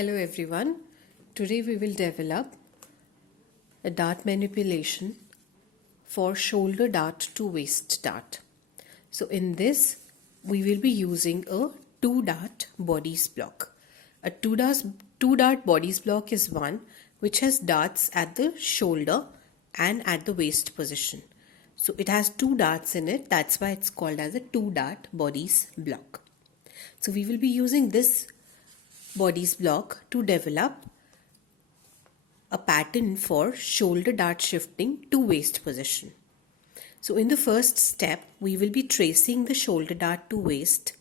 Hello everyone. Today we will develop a dart manipulation for shoulder dart to waist dart. So in this we will be using a 2-dart bodies block. A 2-dart bodies block is one which has darts at the shoulder and at the waist position. So it has 2 darts in it, that's why it's called as a 2-dart bodies block. So we will be using this bodies block to develop a pattern for shoulder dart shifting to waist position. So in the first step, we will be tracing the shoulder dart to waist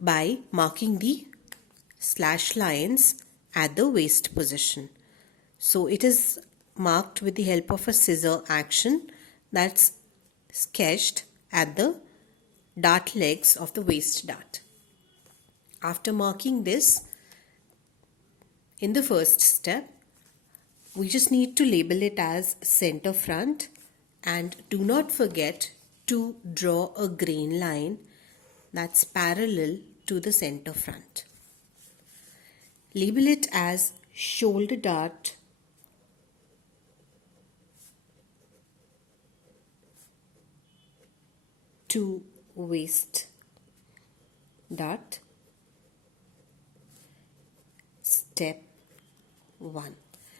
by marking the slash lines at the waist position. So it is marked with the help of a scissor action that's sketched at the dart legs of the waist dart. After marking this, in the first step, we just need to label it as center front, and do not forget to draw a grain line that's parallel to the center front. Label it as shoulder dart to waist dart. Step 1.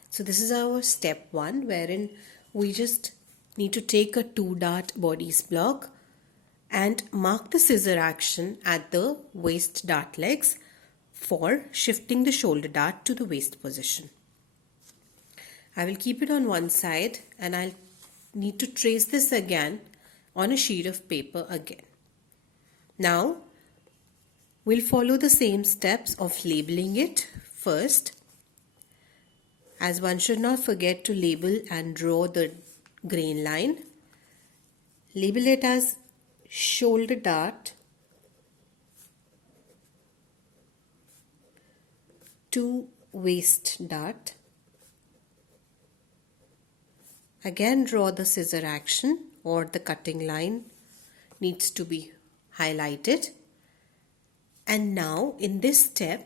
So this is our step 1, wherein we just need to take a 2-dart bodies block and mark the scissor action at the waist dart legs for shifting the shoulder dart to the waist position. I will keep it on one side and I'll need to trace this again on a sheet of paper again. Now we'll follow the same steps of labeling it first, as one should not forget to label and draw the grain line. Label it as shoulder dart to waist dart. Again draw the scissor action, or the cutting line needs to be highlighted. And now in this step,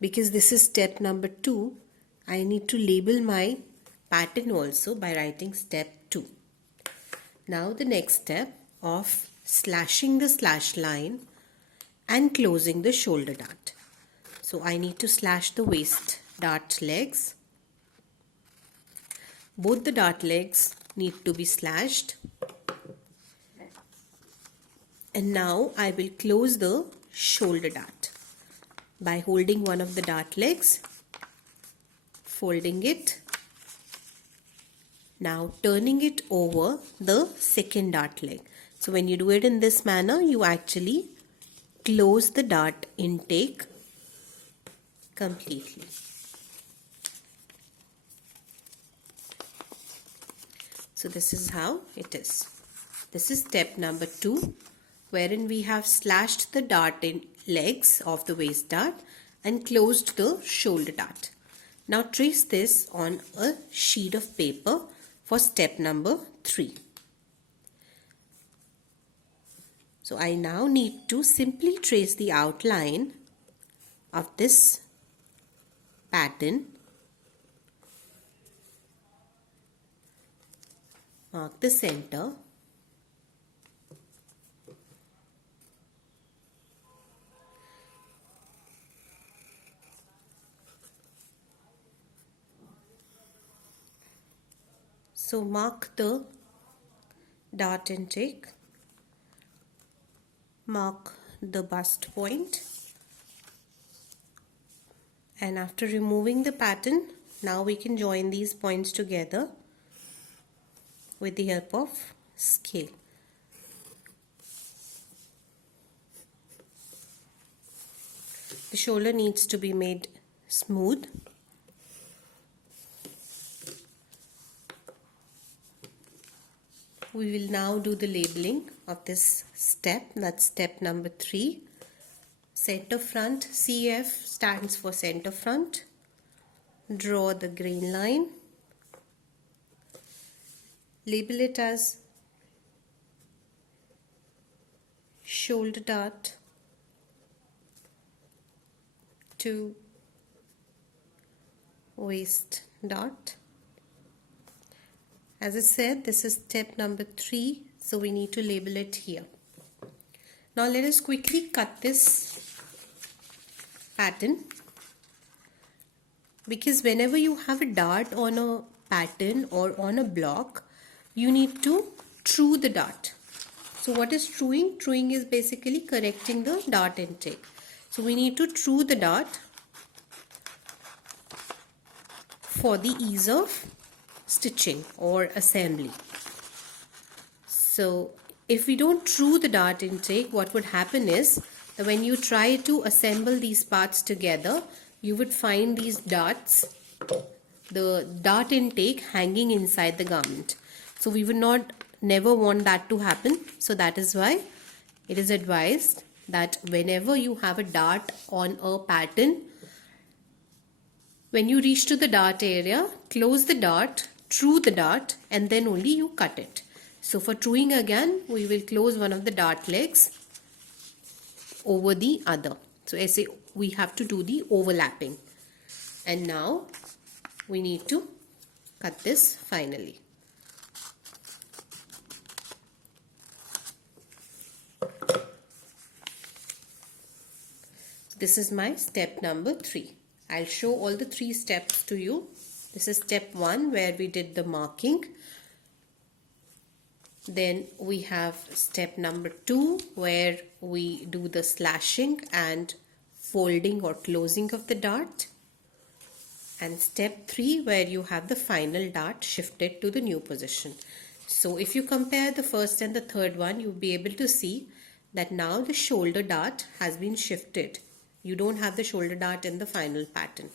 because this is step number 2, I need to label my pattern also by writing step 2. Now the next step of slashing the slash line and closing the shoulder dart. So I need to slash the waist dart legs. Both the dart legs need to be slashed. And now I will close the shoulder dart by holding one of the dart legs, folding it, now turning it over the second dart leg. So when you do it in this manner, you actually close the dart intake completely. So this is how it is. This is step number 2, wherein we have slashed the dart in legs of the waist dart and closed the shoulder dart. Now trace this on a sheet of paper for step number 3. So I now need to simply trace the outline of this pattern. Mark the center. So mark the dart intake, mark the bust point, and after removing the pattern, now we can join these points together with the help of scale. The shoulder needs to be made smooth. We will now do the labeling of this step, that's step number 3. Center front, CF stands for center front. Draw the grain line. Label it as shoulder dart to waist dart. As I said, this is step number 3, so we need to label it here. Now let us quickly cut this pattern, because whenever you have a dart on a pattern or on a block, you need to true the dart. So what is truing? Truing is basically correcting the dart intake. So we need to true the dart for the ease of stitching or assembly. So if we don't true the dart intake, what would happen is that when you try to assemble these parts together, you would find these darts, the dart intake hanging inside the garment. So we would never want that to happen. So that is why it is advised that whenever you have a dart on a pattern, when you reach to the dart area, close the dart, true the dart, and then only you cut it. So for truing again, we will close one of the dart legs over the other. So as we have to do the overlapping. And now we need to cut this finally. This is my step number 3. I'll show all the 3 steps to you. This is step 1 where we did the marking. Then we have step number 2 where we do the slashing and folding or closing of the dart. And step 3 where you have the final dart shifted to the new position. So if you compare the first and the third one, you'll be able to see that now the shoulder dart has been shifted. You don't have the shoulder dart in the final pattern.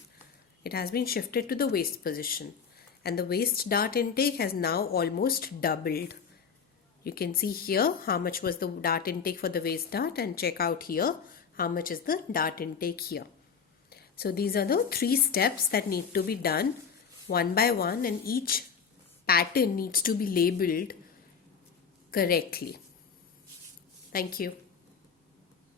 It has been shifted to the waist position. And the waist dart intake has now almost doubled. You can see here how much was the dart intake for the waist dart, and check out here how much is the dart intake here. So these are the 3 steps that need to be done one by one, and each pattern needs to be labeled correctly. Thank you.